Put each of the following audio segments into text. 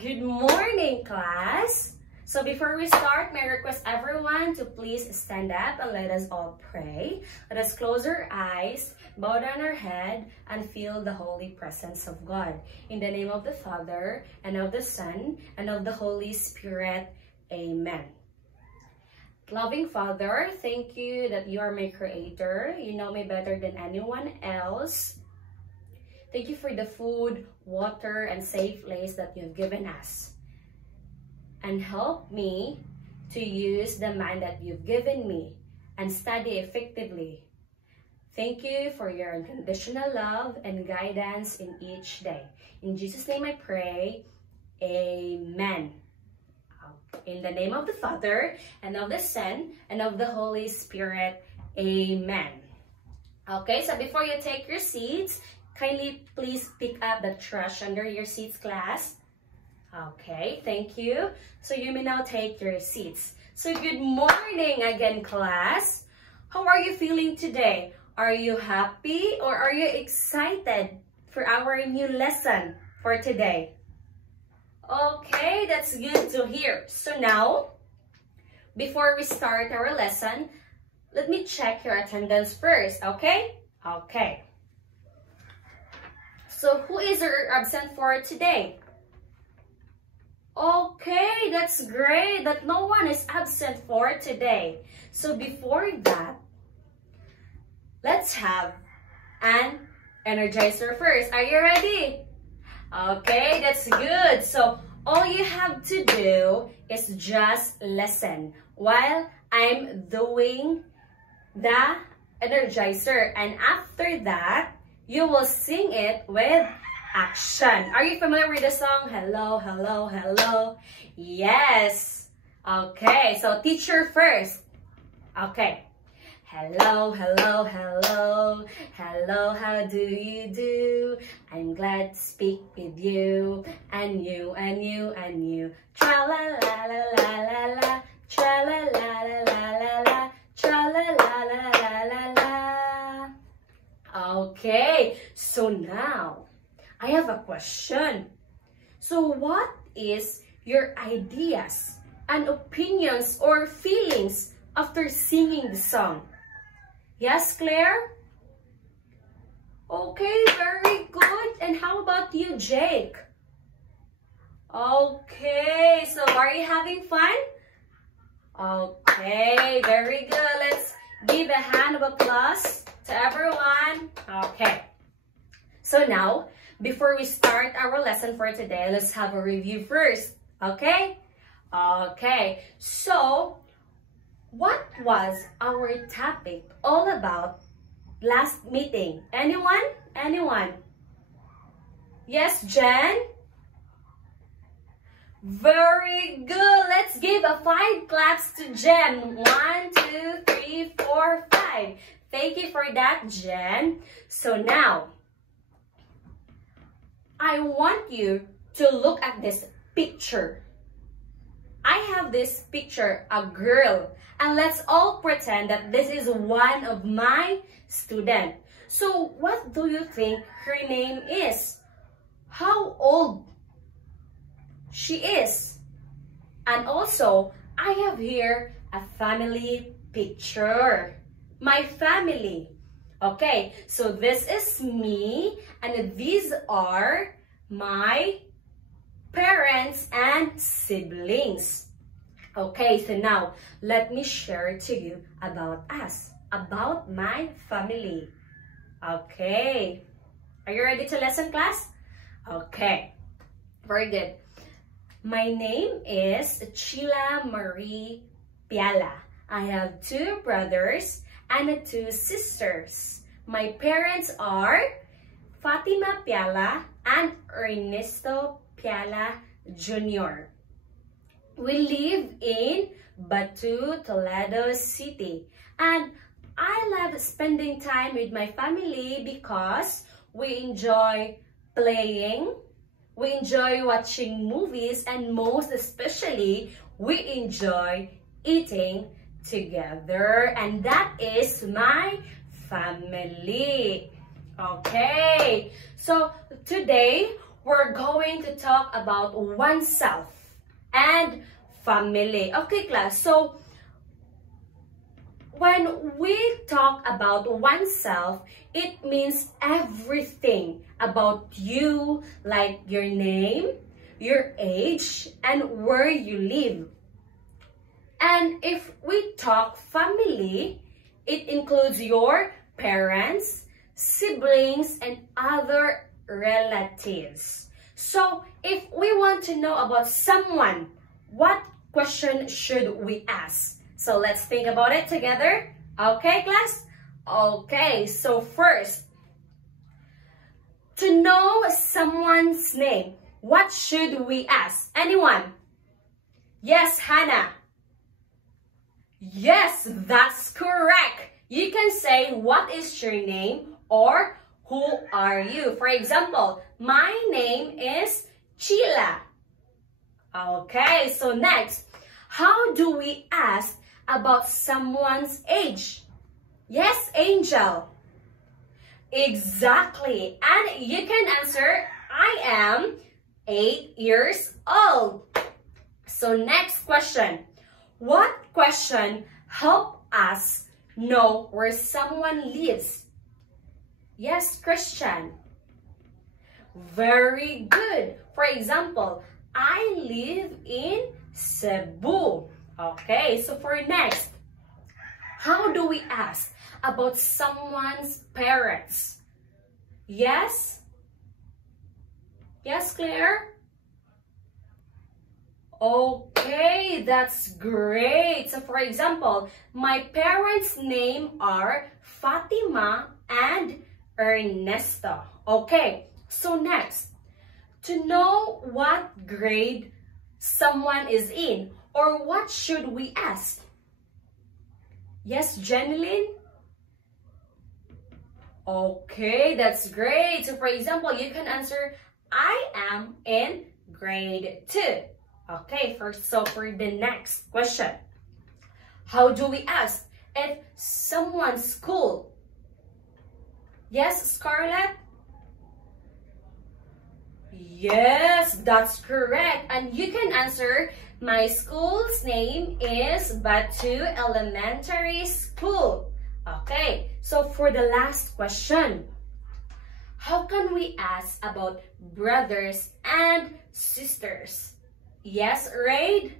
Good morning, class! So before we start, may I request everyone to please stand up and let us all pray. Let us close our eyes, bow down our head, and feel the holy presence of God. In the name of the Father, and of the Son, and of the Holy Spirit. Amen. Loving Father, thank you that you are my creator. You know me better than anyone else. Thank you for the food, water, and safe place that you've given us. And help me to use the mind that you've given me and study effectively. Thank you for your unconditional love and guidance in each day. In Jesus' name I pray, Amen. In the name of the Father, and of the Son, and of the Holy Spirit, Amen. Okay, so before you take your seats, kindly please pick up the trash under your seats, class. Okay, thank you. So you may now take your seats. So good morning again, class. How are you feeling today? Are you happy or are you excited for our new lesson for today? Okay, that's good to hear. So now, before we start our lesson, let me check your attendance first, okay? Okay. So who is absent for today? Okay, that's great that no one is absent for today. So before that, let's have an energizer first. Are you ready? Okay, that's good. So all you have to do is just listen while I'm doing the energizer. And after that, you will sing it with action. Are you familiar with the song? Hello, hello, hello. Yes. Okay, so teacher first. Okay. Hello, hello, hello. Hello, how do you do? I'm glad to speak with you. And you, and you, and you. Tra-la-la-la-la-la-la. Tra-la-la-la-la-la-la. Tra-la-la-la-la-la-la. Okay, so now I have a question. So what is your ideas and opinions or feelings after singing the song? Yes, Claire? Okay, very good. And how about you, Jake? Okay, so are you having fun? Okay, very good. Let's give a hand of applause to everyone. Okay. So now, before we start our lesson for today, let's have a review first. Okay? Okay. So, what was our topic all about last meeting? Anyone? Anyone? Yes, Jen? Very good. Let's give a 5 claps to Jen. 1, 2, 3, 4, 5. Thank you for that, Jen. So now, I want you to look at this picture. I have this picture, a girl, and let's all pretend that this is one of my students. So what do you think her name is? How old she is? And also, I have here a family picture. My family. Okay, so this is me and these are my parents and siblings. Okay, so now let me share to you about us, about my family. Okay, are you ready to listen, class? Okay, very good. My name is Sheila Marie Piala. I have 2 brothers and 2 sisters. My parents are Fatima Piala and Ernesto Piala Jr. We live in Batu, Toledo City. And I love spending time with my family because we enjoy playing, we enjoy watching movies, and most especially, we enjoy eating together. And that is my family. Okay, so today we're going to talk about oneself and family. Okay, class. So, when we talk about oneself, it means everything about you, like your name, your age, and where you live. And if we talk family, it includes your parents, siblings, and other relatives. So, if we want to know about someone, what question should we ask? So, let's think about it together. Okay, class? Okay, so first, to know someone's name, what should we ask? Anyone? Yes, Hannah. Yes, that's correct. You can say, what is your name or who are you? For example, my name is Sheila. Okay, so next, how do we ask about someone's age? Yes, Angel. Exactly. And you can answer, I am 8 years old. So next question. What question help us know where someone lives? Yes, Christian. Very good. For example, I live in Cebu. Okay, so for next, how do we ask about someone's parents? Yes? Yes, Claire? Okay, that's great. So for example, my parents' name are Fatima and Ernesto. Okay, so next, to know what grade someone is in, or what should we ask? Yes, Jeneline? Okay, that's great. So for example, you can answer, I am in grade 2. Okay, for the next question, how do we ask if someone's school? Yes, Scarlett? Yes, that's correct. And you can answer, my school's name is Batu Elementary School. Okay, so for the last question, how can we ask about brothers and sisters? Yes, Raid?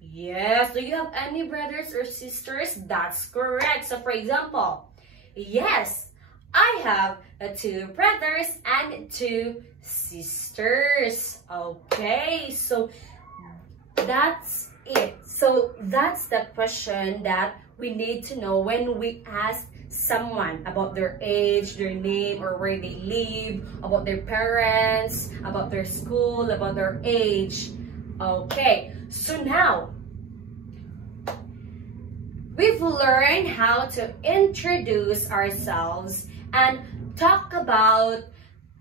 Yes, do you have any brothers or sisters? That's correct. So for example, yes, I have 2 brothers and 2 sisters. Okay, so that's it. So that's the question that we need to know when we ask someone about their age, their name, or where they live, about their parents, about their school, about their age. Okay, so now we've learned how to introduce ourselves and talk about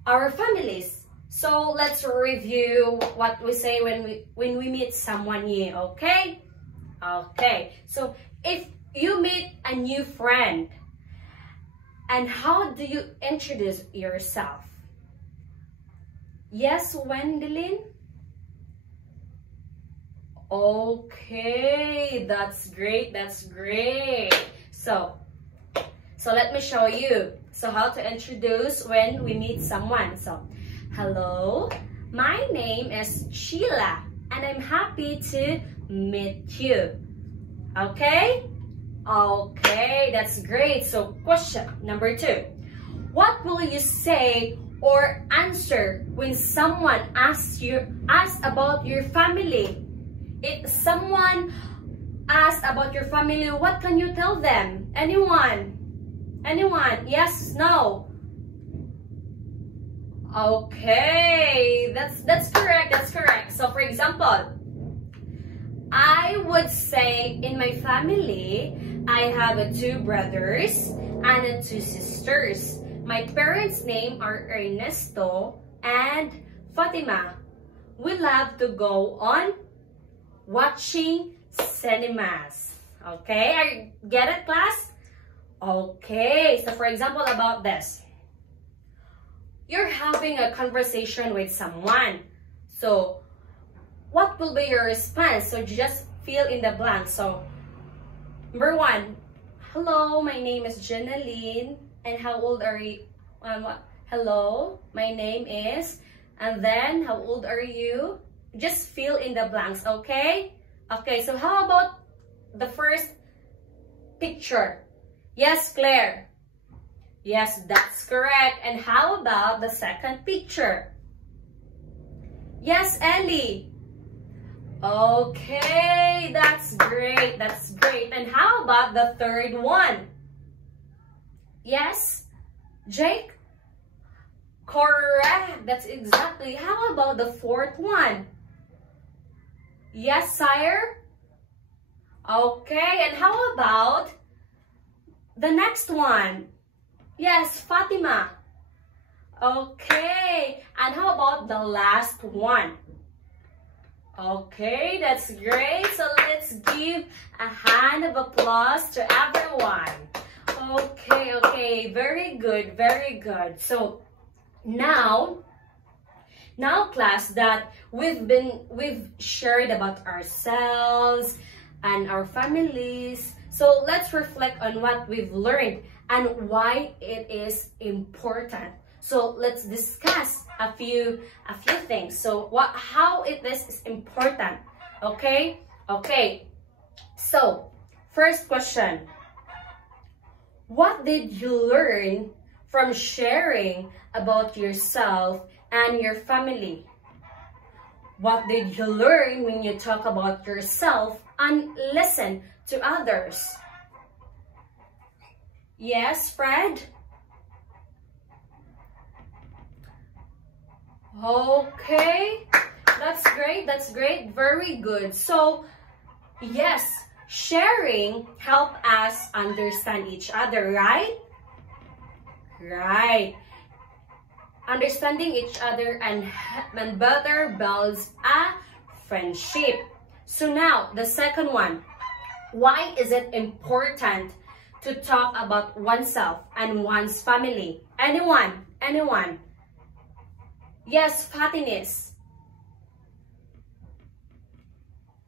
our families. So let's review what we say when we meet someone new, okay? Okay, so if you meet a new friend, and how do you introduce yourself? Yes, Wendelin? Okay, that's great, that's great. So let me show you. So how to introduce when we meet someone. So, hello, my name is Sheila, and I'm happy to meet you. Okay? Okay, that's great. So question number 2. What will you say or answer when someone asks about your family? If someone asks about your family, what can you tell them? Anyone? Anyone? Yes, no? Okay, that's correct, that's correct. So for example, I would say in my family, I have 2 brothers and 2 sisters. My parents' name are Ernesto and Fatima. We love to go on watching cinemas. Okay, I get it, class? Okay, so for example about this. you're having a conversation with someone. So, what will be your response? So, just fill in the blank. So, number 1, hello, my name is Jenaline, and how old are you? Hello, my name is, and then, how old are you? Just fill in the blanks, okay? Okay, so how about the first picture? Yes, Claire. Yes, that's correct. And how about the second picture? Yes, Ellie. Okay, that's great. That's great. And how about the third one? Yes, Jake? Correct. That's exactly. How about the fourth one? Yes, Sire? Okay, and how about the next one? Yes, Fatima. Okay, and how about the last one? Okay, that's great. So let's give a hand of applause to everyone. Okay, okay, very good, very good. So now class, that we've shared about ourselves and our families. So let's reflect on what we've learned and why it is important. So let's discuss a few things. So how it is important. Okay? Okay. So, first question. What did you learn from sharing about yourself and your family? What did you learn when you talk about yourself and listen to others? Yes, Fred? Okay, that's great, very good. So, yes, sharing help us understand each other, right? Right. Understanding each other and better builds a friendship. So now, the second one. Why is it important to talk about oneself and one's family? Anyone? Anyone? Yes, Fatinis.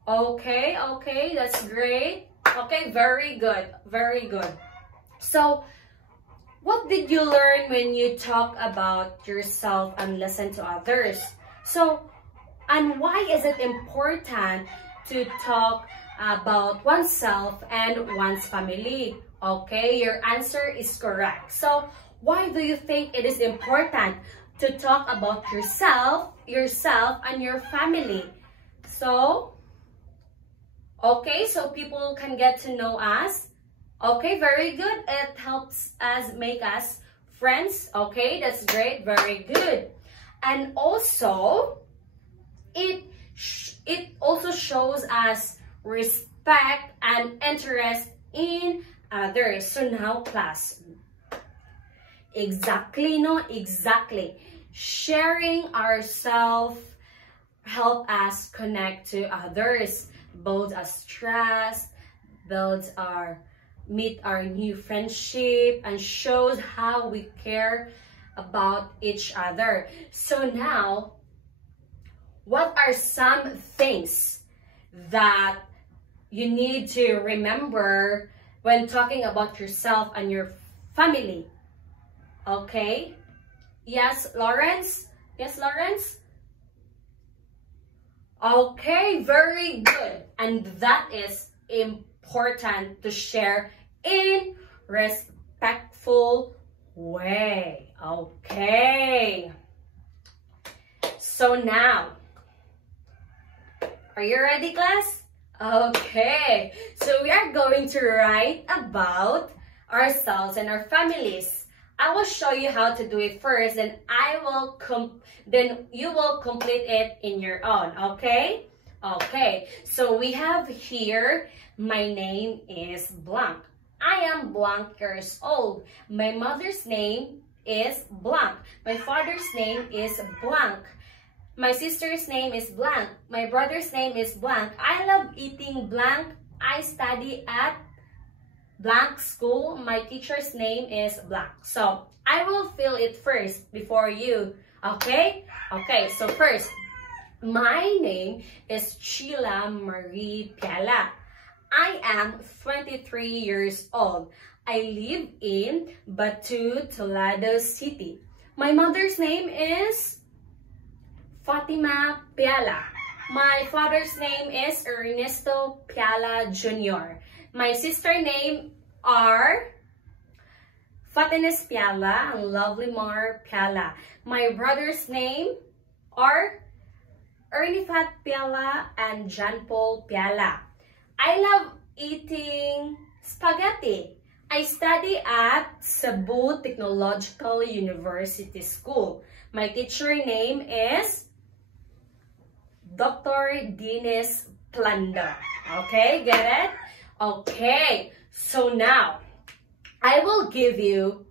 Okay, okay, that's great. Okay, very good, very good. So, what did you learn when you talk about yourself and listen to others? So, and why is it important to talk about oneself and one's family? Okay, your answer is correct. So, why do you think it is important to talk about yourself and your family? So, okay, so people can get to know us. Okay, very good. It helps us make us friends. Okay, that's great. Very good. And also, it also shows us respect and interest in others. So now, class. Exactly, no? Exactly. Sharing ourselves help us connect to others, build us trust, meet our new friendship, and shows how we care about each other. So now, what are some things that you need to remember when talking about yourself and your family? Okay. Yes, Lawrence? Yes, Lawrence? Okay, very good. And that is important to share in respectful way. Okay. So now, are you ready, class? Okay. So we are going to write about ourselves and our families. I will show you how to do it first, then then you will complete it in your own, okay? Okay, so we have here, my name is blank. I am blank years old. My mother's name is blank. My father's name is blank. My sister's name is blank. My brother's name is blank. I love eating blank. I study at blank school. My teacher's name is blank. So I will fill it first before you. Okay? Okay, so first, my name is Sheila Marie Piala. I am 23 years old. I live in Batu, Toledo City. My mother's name is Fatima Piala. My father's name is Ernesto Piala Jr. My sister name are Fatines Piala and Lovely Mar Piala. My brother's name are Ernifat Piala and John Paul Piala. I love eating spaghetti. I study at Cebu Technological University School. My teacher name is Dr. Dines Planda. Okay, get it? Okay, so now I will give you,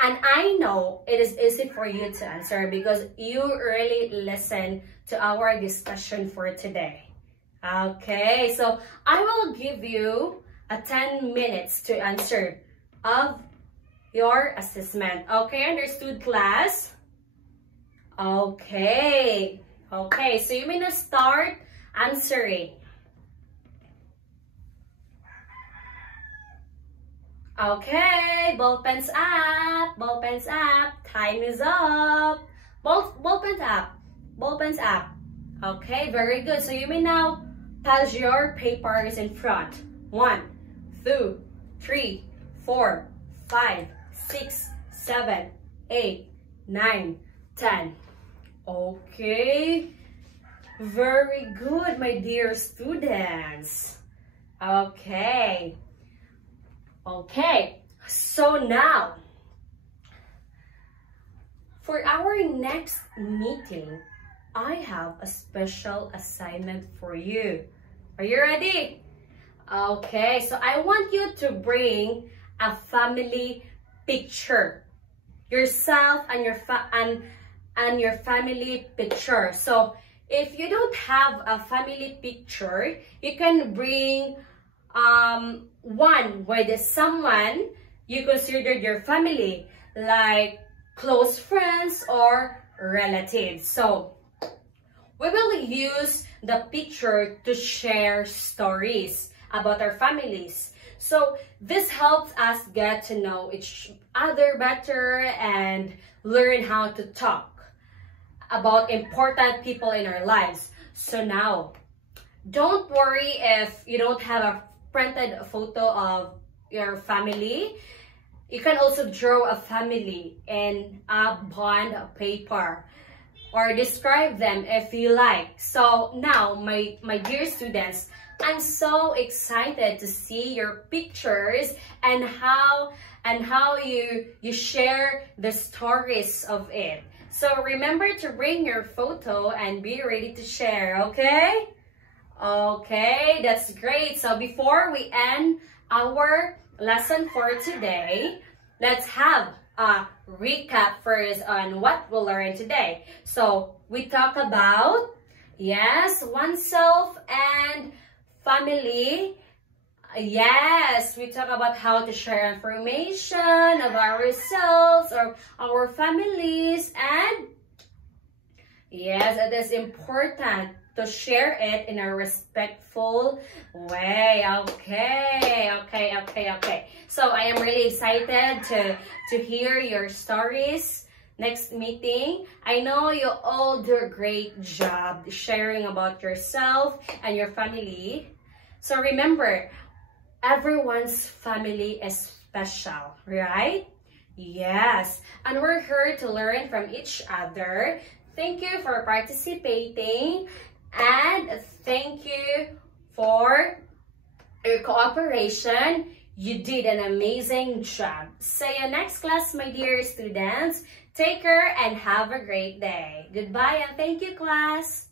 and I know it is easy for you to answer because you really listen to our discussion for today. Okay, so I will give you 10 minutes to answer of your assessment. Okay, understood, class? Okay. Okay, so you may now start answering. Okay, ball pens up, ball pens up, time is up. Ball pens up, ball pens up. Okay, very good. So you may now pass your papers in front. 1, 2, 3, 4, 5, 6, 7, 8, 9, 10. Okay, very good, my dear students. Okay, okay, so now for our next meeting, I have a special assignment for you. Are you ready? Okay, so I want you to bring a family picture, yourself and your your family picture. So if you don't have a family picture, you can bring one with someone you considered your family, like close friends or relatives. So we will use the picture to share stories about our families. So this helps us get to know each other better and learn how to talk about important people in our lives. So now, don't worry if you don't have a printed photo of your family. You can also draw a family in a bond paper or describe them if you like. So now, my dear students, I'm so excited to see your pictures and how you share the stories of it. So remember to bring your photo and be ready to share, okay? Okay, that's great. So before we end our lesson for today, let's have a recap first on what we'll learn today. So we talk about, yes, oneself and family. Yes, we talk about how to share information of ourselves or our families, and yes, it is important to share it in a respectful way. Okay. So I am really excited to hear your stories next meeting. I know you all do a great job sharing about yourself and your family. So remember, everyone's family is special, right? Yes, and we're here to learn from each other. Thank you for participating, and thank you for your cooperation. You did an amazing job. See you next class, my dear students. Take care and have a great day. Goodbye and thank you, class.